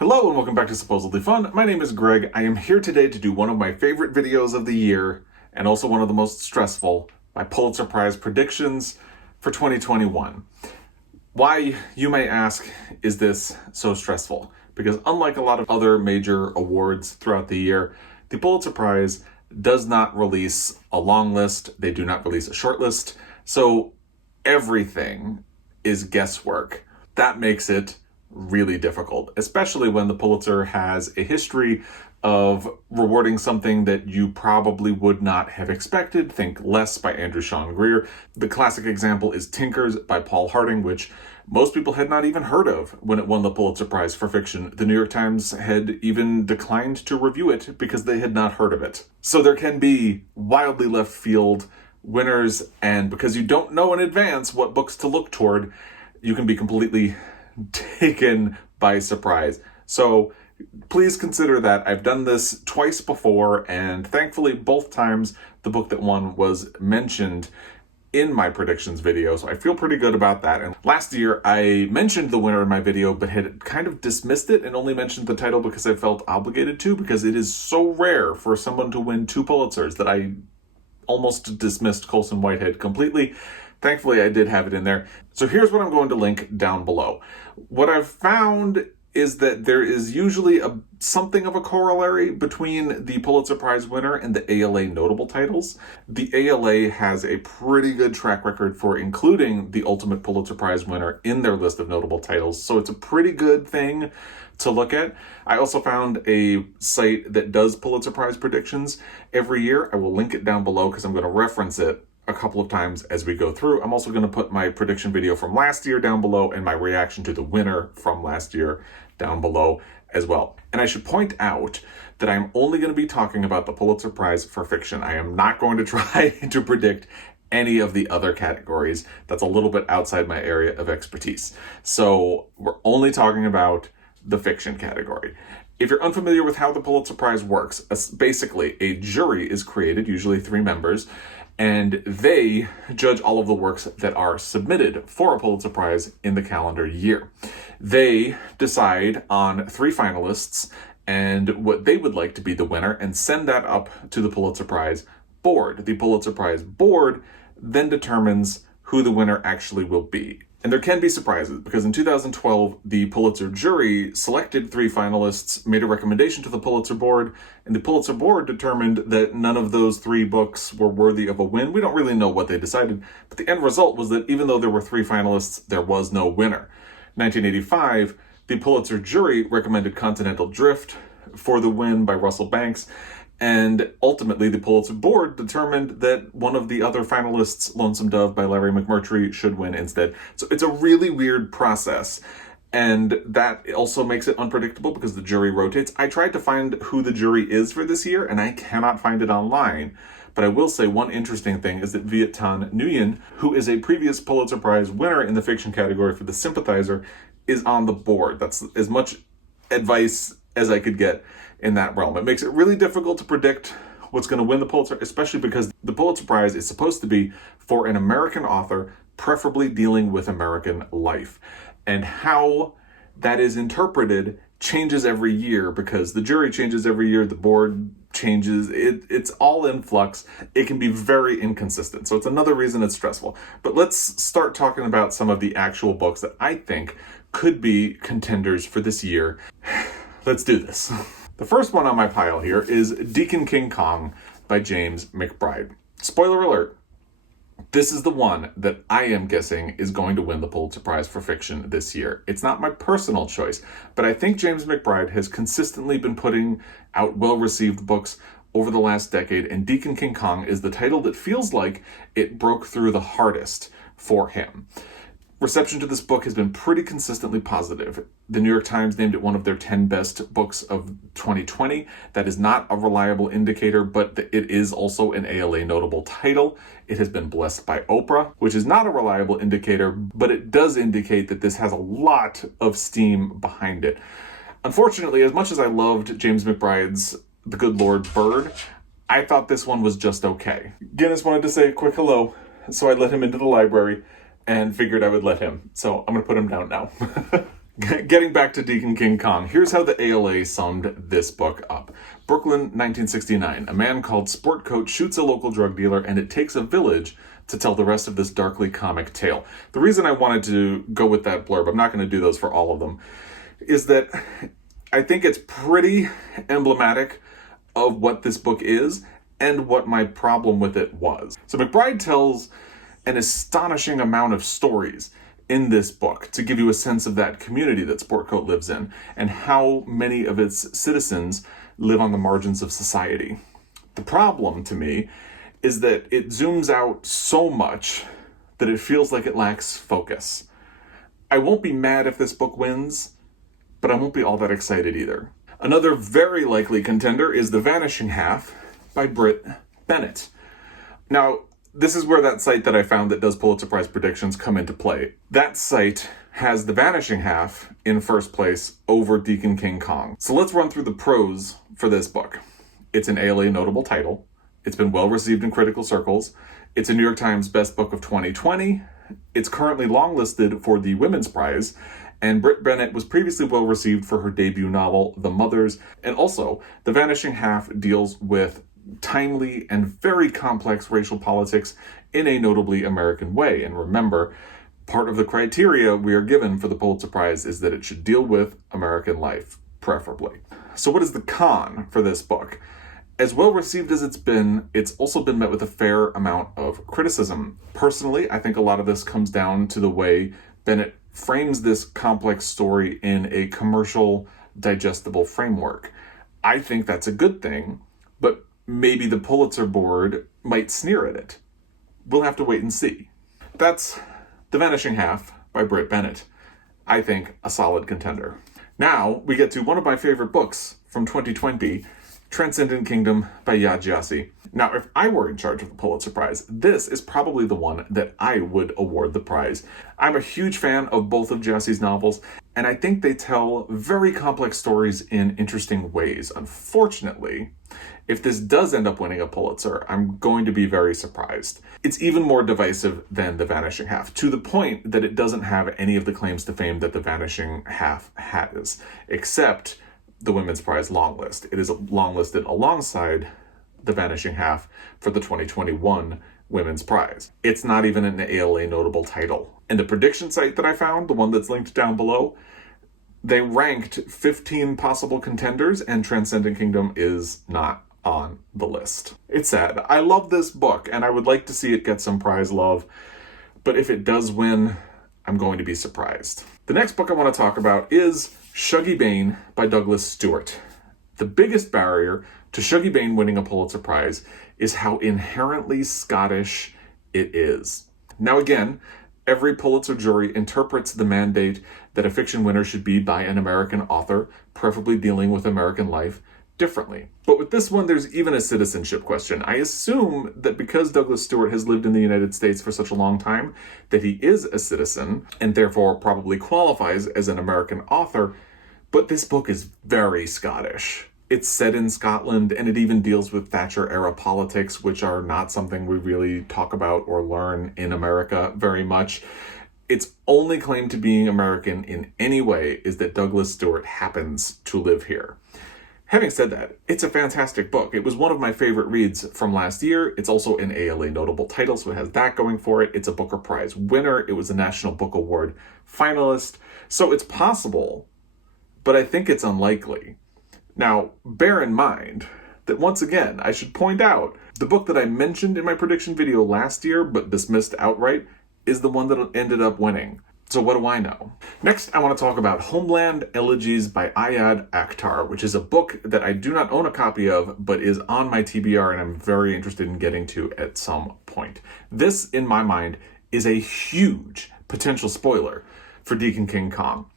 Hello and welcome back to Supposedly Fun. My name is Greg. I am here today to do one of my favorite videos of the year and also one of the most stressful, my Pulitzer Prize predictions for 2021. Why, you may ask, is this so stressful? Because unlike a lot of other major awards throughout the year, the Pulitzer Prize does not release a long list. They do not release a short list. So everything is guesswork. That makes it really difficult, especially when the Pulitzer has a history of rewarding something that you probably would not have expected. Think Less by Andrew Sean Greer. The classic example is Tinkers by Paul Harding, which most people had not even heard of when it won the Pulitzer Prize for fiction. The New York Times had even declined to review it because they had not heard of it. So there can be wildly left field winners, and because you don't know in advance what books to look toward, you can be completely taken by surprise. So please consider that. I've done this twice before, and thankfully both times the book that won was mentioned in my predictions video, so I feel pretty good about that. And last year I mentioned the winner in my video, but had kind of dismissed it and only mentioned the title because I felt obligated to, because it is so rare for someone to win 2 Pulitzers that I almost dismissed Colson Whitehead completely. Thankfully, I did have it in there. So here's what I'm going to link down below. What I've found is that there is usually something of a corollary between the Pulitzer Prize winner and the ALA notable titles. The ALA has a pretty good track record for including the ultimate Pulitzer Prize winner in their list of notable titles, so it's a pretty good thing to look at. I also found a site that does Pulitzer Prize predictions every year. I will link it down below because I'm going to reference it a couple of times as we go through. I'm also going to put my prediction video from last year down below and my reaction to the winner from last year down below as well. And I should point out that I'm only going to be talking about the Pulitzer Prize for fiction. I am not going to try to predict any of the other categories. That's a little bit outside my area of expertise. So we're only talking about the fiction category. If you're unfamiliar with how the Pulitzer Prize works, basically a jury is created, usually 3 members, and they judge all of the works that are submitted for a Pulitzer Prize in the calendar year. They decide on 3 finalists and what they would like to be the winner and send that up to the Pulitzer Prize board. The Pulitzer Prize board then determines who the winner actually will be. And there can be surprises, because in 2012, the Pulitzer jury selected 3 finalists, made a recommendation to the Pulitzer Board, and the Pulitzer Board determined that none of those 3 books were worthy of a win. We don't really know what they decided, but the end result was that even though there were 3 finalists, there was no winner. In 1985, the Pulitzer jury recommended Continental Drift for the win by Russell Banks, and ultimately, the Pulitzer Board determined that one of the other finalists, Lonesome Dove by Larry McMurtry, should win instead. So it's a really weird process, and that also makes it unpredictable because the jury rotates. I tried to find who the jury is for this year, and I cannot find it online. But I will say one interesting thing is that Viet Thanh Nguyen, who is a previous Pulitzer Prize winner in the fiction category for The Sympathizer, is on the board. That's as much advice as I could get in that realm. It makes it really difficult to predict what's going to win the Pulitzer, especially because the Pulitzer Prize is supposed to be for an American author, preferably dealing with American life. And how that is interpreted changes every year because the jury changes every year, the board changes, it's all in flux. It can be very inconsistent. So it's another reason it's stressful. But let's start talking about some of the actual books that I think could be contenders for this year. Let's do this. The first one on my pile here is Deacon King Kong by James McBride. Spoiler alert, this is the one that I am guessing is going to win the Pulitzer Prize for fiction this year. It's not my personal choice, but I think James McBride has consistently been putting out well-received books over the last decade, and Deacon King Kong is the title that feels like it broke through the hardest for him. Reception to this book has been pretty consistently positive. The New York Times named it one of their 10 best books of 2020. That is not a reliable indicator, but it is also an ALA notable title. It has been blessed by Oprah, which is not a reliable indicator, but it does indicate that this has a lot of steam behind it. Unfortunately, as much as I loved James McBride's The Good Lord Bird, I thought this one was just okay. Guinness wanted to say a quick hello, so I let him into the library and figured I would let him. So I'm going to put him down now. Getting back to Deacon King Kong, here's how the ALA summed this book up. Brooklyn, 1969. A man called Sportcoat shoots a local drug dealer, and it takes a village to tell the rest of this darkly comic tale. The reason I wanted to go with that blurb, I'm not going to do those for all of them, is that I think it's pretty emblematic of what this book is and what my problem with it was. So McBride tells an astonishing amount of stories in this book to give you a sense of that community that Sportcoat lives in and how many of its citizens live on the margins of society. The problem to me is that it zooms out so much that it feels like it lacks focus. I won't be mad if this book wins, but I won't be all that excited either. Another very likely contender is The Vanishing Half by Brit, Bennett. Now, this is where that site that I found that does Pulitzer Prize predictions come into play. That site has The Vanishing Half in first place over Deacon King Kong. So let's run through the pros for this book. It's an ALA notable title. It's been well received in critical circles. It's a New York Times Best Book of 2020. It's currently longlisted for the Women's Prize. And Brit Bennett was previously well received for her debut novel, The Mothers. And also, The Vanishing Half deals with timely and very complex racial politics in a notably American way. And remember, part of the criteria we are given for the Pulitzer Prize is that it should deal with American life, preferably. So what is the con for this book? As well received as it's also been met with a fair amount of criticism. Personally, I think a lot of this comes down to the way Bennett frames this complex story in a commercial, digestible framework. I think that's a good thing, but maybe the Pulitzer Board might sneer at it. We'll have to wait and see. That's The Vanishing Half by Brit Bennett. I think a solid contender. Now we get to one of my favorite books from 2020, Transcendent Kingdom by Gyasi. Now, if I were in charge of the Pulitzer Prize, this is probably the one that I would award the prize. I'm a huge fan of both of Gyasi's novels, and I think they tell very complex stories in interesting ways. Unfortunately, if this does end up winning a Pulitzer, I'm going to be very surprised. It's even more divisive than The Vanishing Half, to the point that it doesn't have any of the claims to fame that The Vanishing Half has, except the Women's Prize longlist. It is longlisted alongside The Vanishing Half for the 2021 Women's Prize. It's not even an ALA notable title. And the prediction site that I found, the one that's linked down below, they ranked 15 possible contenders, and Transcendent Kingdom is not on the list. It's sad. I love this book, and I would like to see it get some prize love, but if it does win, I'm going to be surprised. The next book I want to talk about is Shuggy Bane by Douglas Stewart. The biggest barrier to Shuggy Bane winning a Pulitzer Prize is how inherently Scottish it is. Now again, every Pulitzer jury interprets the mandate that a fiction winner should be by an American author, preferably dealing with American life, differently. But with this one, there's even a citizenship question. I assume that because Douglas Stewart has lived in the United States for such a long time, that he is a citizen and therefore probably qualifies as an American author, but this book is very Scottish. It's set in Scotland, and it even deals with Thatcher-era politics, which are not something we really talk about or learn in America very much. Its only claim to being American in any way is that Douglas Stewart happens to live here. Having said that, it's a fantastic book. It was one of my favorite reads from last year. It's also an ALA notable title, so it has that going for it. It's a Booker Prize winner. It was a National Book Award finalist. So it's possible, but I think it's unlikely. Now, bear in mind that once again, I should point out, the book that I mentioned in my prediction video last year, but dismissed outright, is the one that ended up winning. So what do I know? Next, I want to talk about Homeland Elegies by Ayad Akhtar, which is a book that I do not own a copy of, but is on my TBR and I'm very interested in getting to at some point. This, in my mind, is a huge potential spoiler for Deacon King Kong.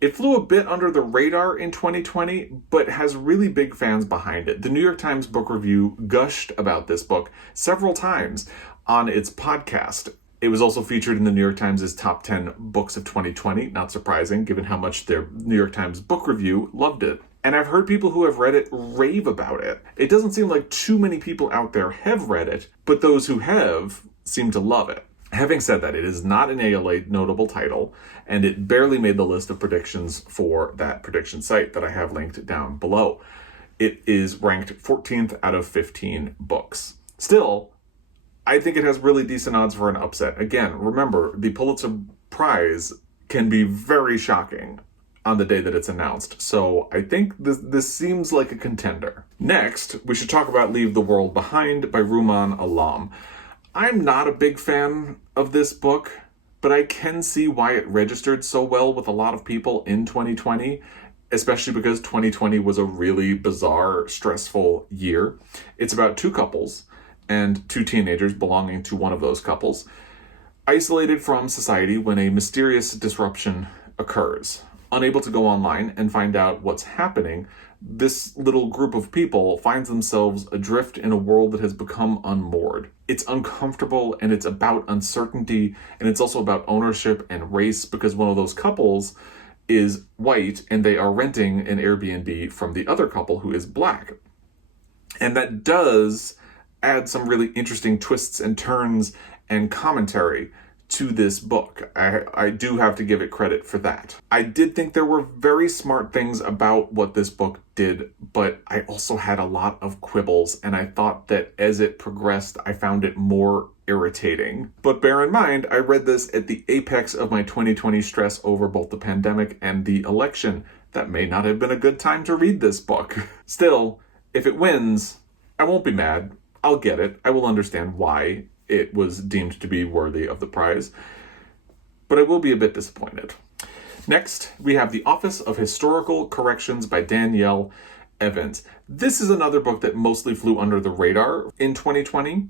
It flew a bit under the radar in 2020, but has really big fans behind it. The New York Times Book Review gushed about this book several times on its podcast. It was also featured in the New York Times' top 10 books of 2020, not surprising given how much their New York Times Book Review loved it. And I've heard people who have read it rave about it. It doesn't seem like too many people out there have read it, but those who have seem to love it. Having said that, it is not an ALA notable title, and it barely made the list of predictions for that prediction site that I have linked down below. It is ranked 14th out of 15 books. Still, I think it has really decent odds for an upset. Again, remember, the Pulitzer Prize can be very shocking on the day that it's announced, so I think this seems like a contender. Next, we should talk about Leave the World Behind by Rumaan Alam. I'm not a big fan of this book, but I can see why it registered so well with a lot of people in 2020, especially because 2020 was a really bizarre, stressful year. It's about two couples and two teenagers belonging to one of those couples, isolated from society when a mysterious disruption occurs. Unable to go online and find out what's happening, this little group of people finds themselves adrift in a world that has become unmoored. It's uncomfortable, and it's about uncertainty, and it's also about ownership and race, because one of those couples is white and they are renting an Airbnb from the other couple who is black. And that does add some really interesting twists and turns and commentary to this book. I do have to give it credit for that. I did think there were very smart things about what this book did, but I also had a lot of quibbles, and I thought that as it progressed, I found it more irritating. But bear in mind, I read this at the apex of my 2020 stress over both the pandemic and the election. That may not have been a good time to read this book. Still, if it wins, I won't be mad. I'll get it. I will understand why it was deemed to be worthy of the prize, but I will be a bit disappointed. Next, we have The Office of Historical Corrections by Danielle Evans. This is another book that mostly flew under the radar in 2020.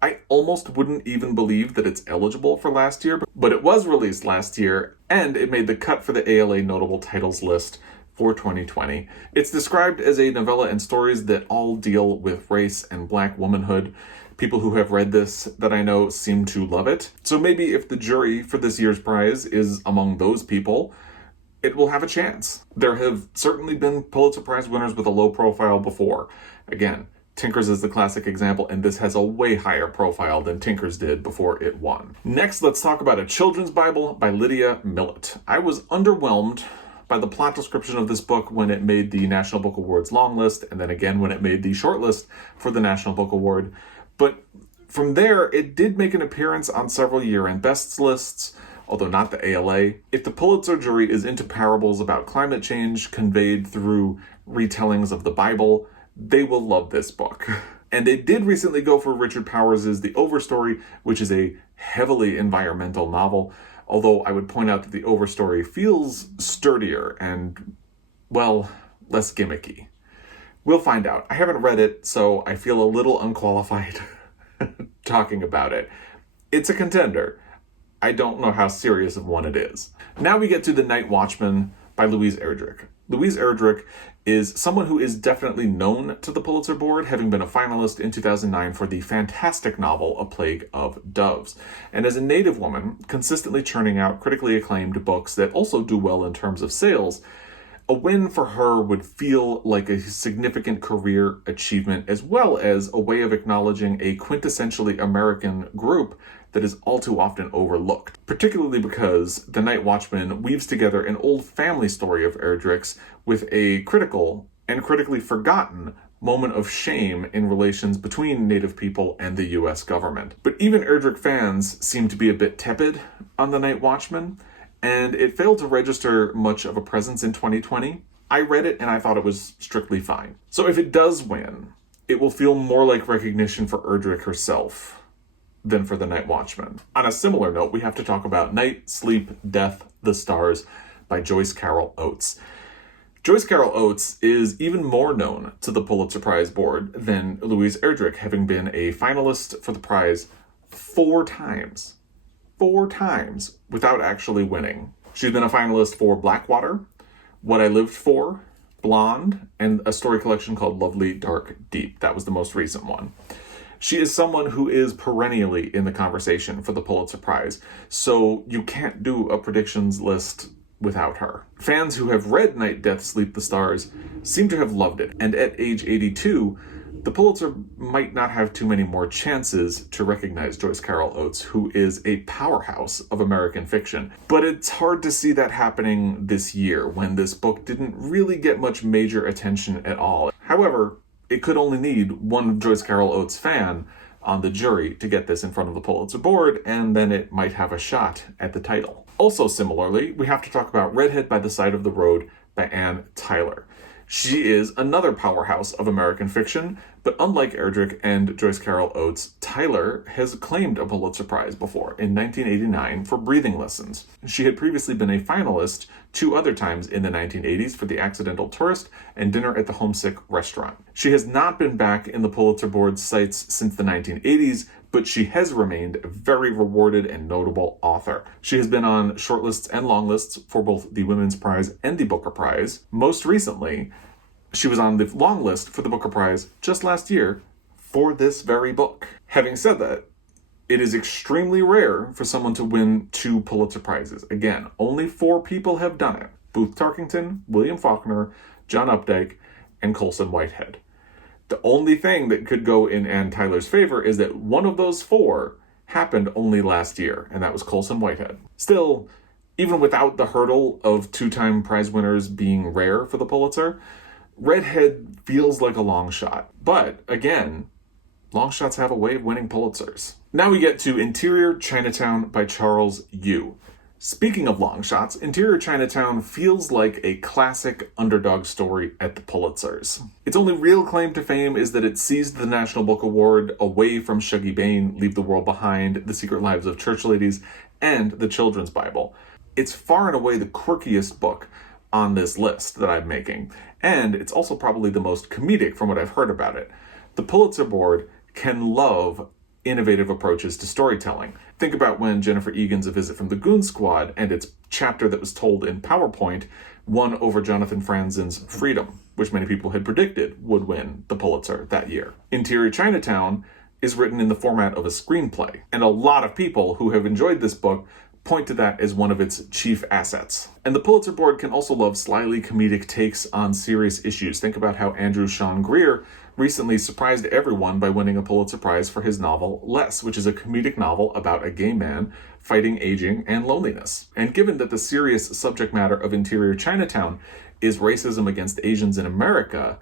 I almost wouldn't even believe that it's eligible for last year, but it was released last year, and it made the cut for the ALA notable titles list for 2020. It's described as a novella and stories that all deal with race and black womanhood. People who have read this that I know seem to love it. So maybe if the jury for this year's prize is among those people, it will have a chance. There have certainly been Pulitzer Prize winners with a low profile before. Again, Tinkers is the classic example, and this has a way higher profile than Tinkers did before it won. Next, let's talk about A Children's Bible by Lydia Millett. I was underwhelmed by the plot description of this book when it made the National Book Award's long list, and then again when it made the short list for the National Book Award. But from there, it did make an appearance on several year-end bests lists, although not the ALA. If the Pulitzer jury is into parables about climate change conveyed through retellings of the Bible, they will love this book. And they did recently go for Richard Powers' The Overstory, which is a heavily environmental novel, although I would point out that The Overstory feels sturdier and, well, less gimmicky. We'll find out. I haven't read it, so I feel a little unqualified talking about it. It's a contender. I don't know how serious of one it is. Now we get to The Night Watchman by Louise Erdrich. Louise Erdrich is someone who is definitely known to the Pulitzer Board, having been a finalist in 2009 for the fantastic novel A Plague of Doves. And as a Native woman, consistently churning out critically acclaimed books that also do well in terms of sales, a win for her would feel like a significant career achievement, as well as a way of acknowledging a quintessentially American group that is all too often overlooked, particularly because The Night Watchman weaves together an old family story of Erdrich's with a critical and critically forgotten moment of shame in relations between Native people and the US government. But even Erdrich fans seem to be a bit tepid on The Night Watchman, and it failed to register much of a presence in 2020. I read it and I thought it was strictly fine. So if it does win, it will feel more like recognition for Erdrich herself than for The Night Watchman. On a similar note, we have to talk about Night, Sleep, Death, the Stars by Joyce Carol Oates. Joyce Carol Oates is even more known to the Pulitzer Prize Board than Louise Erdrich, having been a finalist for the prize 4 times. 4 times without actually winning. She's been a finalist for Blackwater, What I Lived For, Blonde, and a story collection called Lovely, Dark, Deep. That was the most recent one. She is someone who is perennially in the conversation for the Pulitzer Prize, so you can't do a predictions list without her. Fans who have read Night, Death, Sleep, the Stars seem to have loved it, and at age 82, the Pulitzer might not have too many more chances to recognize Joyce Carol Oates, who is a powerhouse of American fiction. But it's hard to see that happening this year when this book didn't really get much major attention at all. However, it could only need one Joyce Carol Oates fan on the jury to get this in front of the Pulitzer Board, and then it might have a shot at the title. Also similarly, we have to talk about Redhead by the Side of the Road by Anne Tyler. She is another powerhouse of American fiction, but unlike Erdrich and Joyce Carol Oates, Tyler has claimed a Pulitzer Prize before, in 1989, for breathing lessons. She had previously been a finalist 2 other times in the 1980s for The Accidental Tourist and Dinner at the Homesick Restaurant. She has not been back in the Pulitzer Board's sights since the 1980s, but she has remained a very rewarded and notable author. She has been on shortlists and longlists for both the Women's Prize and the Booker Prize. Most recently, she was on the long list for the Booker Prize just last year for this very book. Having said that, it is extremely rare for someone to win 2 Pulitzer Prizes. Again, only 4 people have done it: Booth Tarkington, William Faulkner, John Updike, and Colson Whitehead. The only thing that could go in Anne Tyler's favor is that one of those 4 happened only last year, and that was Colson Whitehead. Still, even without the hurdle of 2-time prize winners being rare for the Pulitzer, Redhead feels like a long shot. But again, long shots have a way of winning Pulitzers. Now we get to Interior Chinatown by Charles Yu. Speaking of long shots, Interior Chinatown feels like a classic underdog story at the Pulitzers. Its only real claim to fame is that it seized the National Book Award away from Shuggy Bane, Leave the World Behind, The Secret Lives of Church Ladies, and The Children's Bible. It's far and away the quirkiest book on this list that I'm making, and it's also probably the most comedic from what I've heard about it. The Pulitzer Board can love innovative approaches to storytelling. Think about when Jennifer Egan's A Visit from the Goon Squad and its chapter that was told in PowerPoint won over Jonathan Franzen's Freedom, which many people had predicted would win the Pulitzer that year. Interior Chinatown is written in the format of a screenplay, and a lot of people who have enjoyed this book point to that as one of its chief assets. And the Pulitzer Board can also love slyly comedic takes on serious issues. Think about how Andrew Sean Greer recently surprised everyone by winning a Pulitzer Prize for his novel Less, which is a comedic novel about a gay man fighting aging and loneliness. And given that the serious subject matter of Interior Chinatown is racism against Asians in America,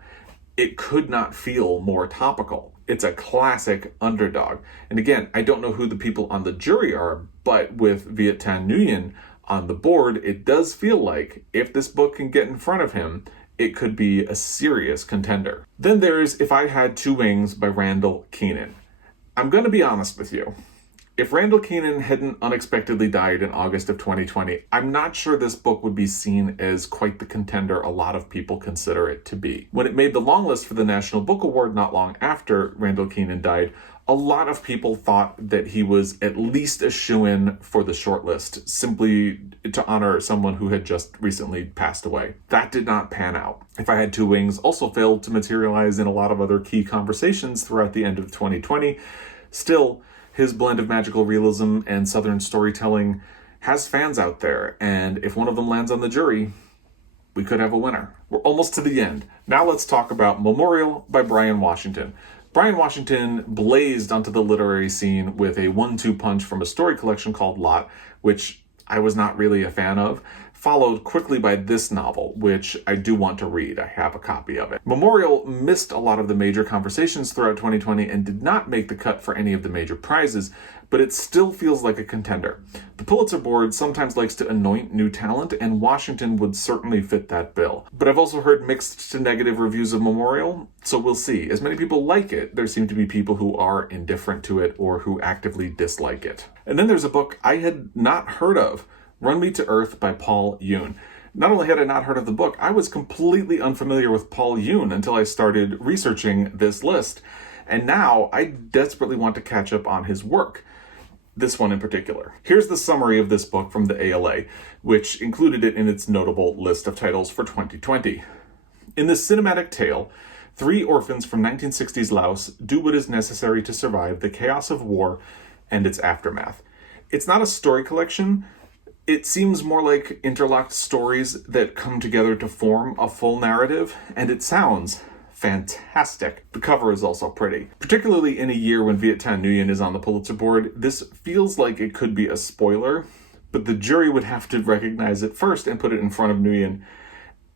it could not feel more topical. It's a classic underdog. And again, I don't know who the people on the jury are, but with Viet Thanh Nguyen on the board, it does feel like if this book can get in front of him, it could be a serious contender. Then there's If I Had Two Wings by Randall Keenan. I'm going to be honest with you. If Randall Keenan hadn't unexpectedly died in August of 2020, I'm not sure this book would be seen as quite the contender a lot of people consider it to be. When it made the long list for the National Book Award not long after Randall Keenan died, a lot of people thought that he was at least a shoo-in for the shortlist, simply to honor someone who had just recently passed away. That did not pan out. If I Had Two Wings also failed to materialize in a lot of other key conversations throughout the end of 2020. Still, his blend of magical realism and Southern storytelling has fans out there, and if one of them lands on the jury, we could have a winner. We're almost to the end. Now let's talk about Memorial by Brian Washington. Brian Washington blazed onto the literary scene with a 1-2 punch from a story collection called Lot, which I was not really a fan of, followed quickly by this novel, which I do want to read. I have a copy of it. Memorial missed a lot of the major conversations throughout 2020 and did not make the cut for any of the major prizes, but it still feels like a contender. The Pulitzer Board sometimes likes to anoint new talent, and Washington would certainly fit that bill. But I've also heard mixed to negative reviews of Memorial, so we'll see. As many people like it, there seem to be people who are indifferent to it or who actively dislike it. And then there's a book I had not heard of, Run Me to Earth by Paul Yoon. Not only had I not heard of the book, I was completely unfamiliar with Paul Yoon until I started researching this list. And now I desperately want to catch up on his work. This one in particular. Here's the summary of this book from the ALA, which included it in its notable list of titles for 2020. In this cinematic tale, 3 orphans from 1960s Laos do what is necessary to survive the chaos of war and its aftermath. It's not a story collection. It seems more like interlocked stories that come together to form a full narrative, and it sounds fantastic. The cover is also pretty. Particularly in a year when Viet Thanh Nguyen is on the Pulitzer Board, this feels like it could be a spoiler, but the jury would have to recognize it first and put it in front of Nguyen,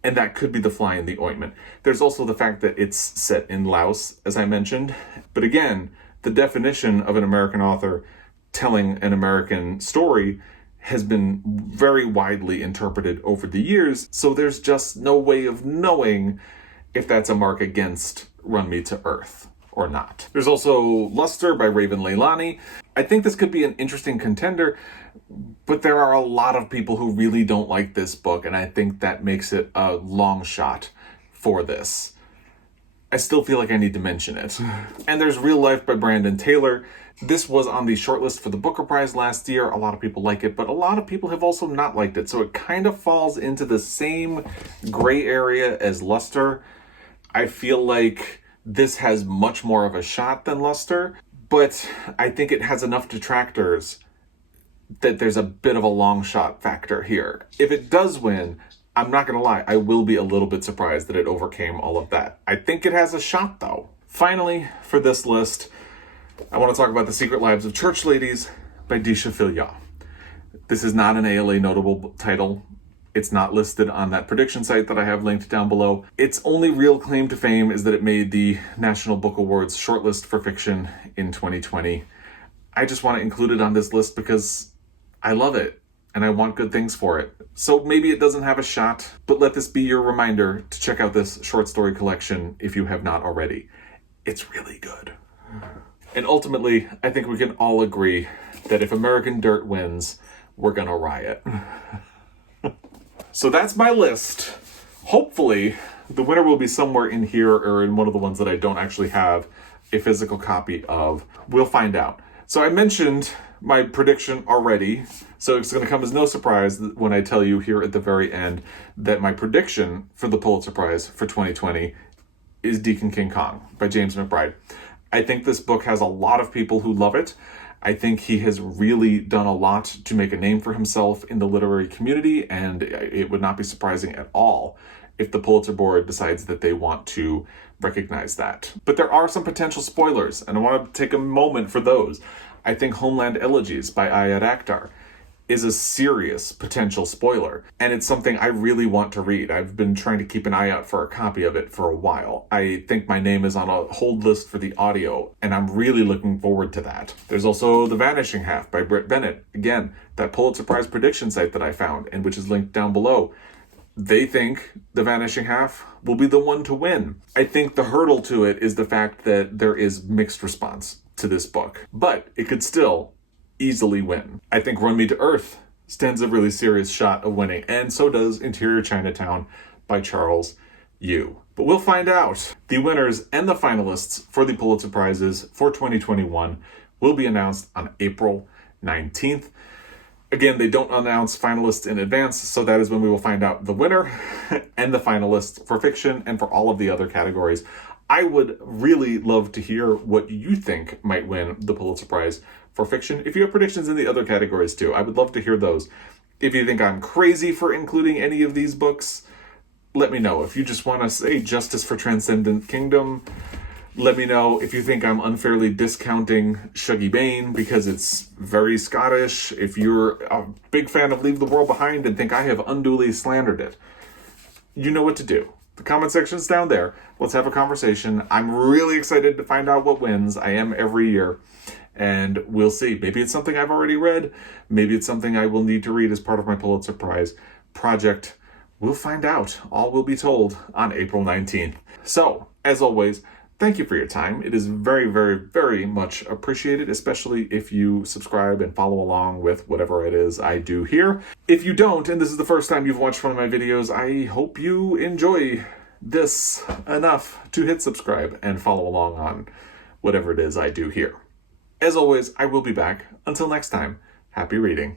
and that could be the fly in the ointment. There's also the fact that it's set in Laos, as I mentioned, but again, the definition of an American author telling an American story has been very widely interpreted over the years, so there's just no way of knowing if that's a mark against Run Me to Earth or not. There's also Luster by Raven Leilani. I think this could be an interesting contender, but there are a lot of people who really don't like this book, and I think that makes it a long shot for this. I still feel like I need to mention it. And there's Real Life by Brandon Taylor. This was on the shortlist for the Booker Prize last year. A lot of people like it, but a lot of people have also not liked it. So it kind of falls into the same gray area as Luster. I feel like this has much more of a shot than Luster, but I think it has enough detractors that there's a bit of a long shot factor here. If it does win, I'm not going to lie, I will be a little bit surprised that it overcame all of that. I think it has a shot, though. Finally, for this list, I want to talk about The Secret Lives of Church Ladies by Disha Philyaw. This is not an ALA notable title. It's not listed on that prediction site that I have linked down below. Its only real claim to fame is that it made the National Book Awards shortlist for fiction in 2020. I just want to include it on this list because I love it and I want good things for it. So maybe it doesn't have a shot, but let this be your reminder to check out this short story collection if you have not already. It's really good. And ultimately, I think we can all agree that if American Dirt wins, we're gonna riot. So that's my list. Hopefully, the winner will be somewhere in here or in one of the ones that I don't actually have a physical copy of. We'll find out. So I mentioned my prediction already, so it's going to come as no surprise when I tell you here at the very end that my prediction for the Pulitzer Prize for 2020 is Deacon King Kong by James McBride. I think this book has a lot of people who love it. I think he has really done a lot to make a name for himself in the literary community, and it would not be surprising at all if the Pulitzer Board decides that they want to recognize that. But there are some potential spoilers, and I want to take a moment for those. I think Homeland Elegies by Ayad Akhtar is a serious potential spoiler, and it's something I really want to read. I've been trying to keep an eye out for a copy of it for a while. I think my name is on a hold list for the audio, and I'm really looking forward to that. There's also The Vanishing Half by Brit Bennett. Again, that Pulitzer Prize prediction site that I found, and which is linked down below. They think The Vanishing Half will be the one to win. I think the hurdle to it is the fact that there is mixed response to this book, but it could still easily win. I think Run Me to Earth stands a really serious shot of winning, and so does Interior Chinatown by Charles Yu. But we'll find out. The winners and the finalists for the Pulitzer Prizes for 2021 will be announced on April 19th. Again, they don't announce finalists in advance, so that is when we will find out the winner and the finalists for fiction and for all of the other categories. I would really love to hear what you think might win the Pulitzer Prize for fiction. If you have predictions in the other categories too, I would love to hear those. If you think I'm crazy for including any of these books, let me know. If you just want to say Justice for Transcendent Kingdom, let me know. If you think I'm unfairly discounting Shuggy Bane because it's very Scottish, if you're a big fan of Leave the World Behind and think I have unduly slandered it, you know what to do. The comment section's down there. Let's have a conversation. I'm really excited to find out what wins. I am every year. And we'll see. Maybe it's something I've already read. Maybe it's something I will need to read as part of my Pulitzer Prize project. We'll find out. All will be told on April 19th. So, as always, thank you for your time. It is very, very, very much appreciated, especially if you subscribe and follow along with whatever it is I do here. If you don't, and this is the first time you've watched one of my videos, I hope you enjoy this enough to hit subscribe and follow along on whatever it is I do here. As always, I will be back. Until next time, happy reading.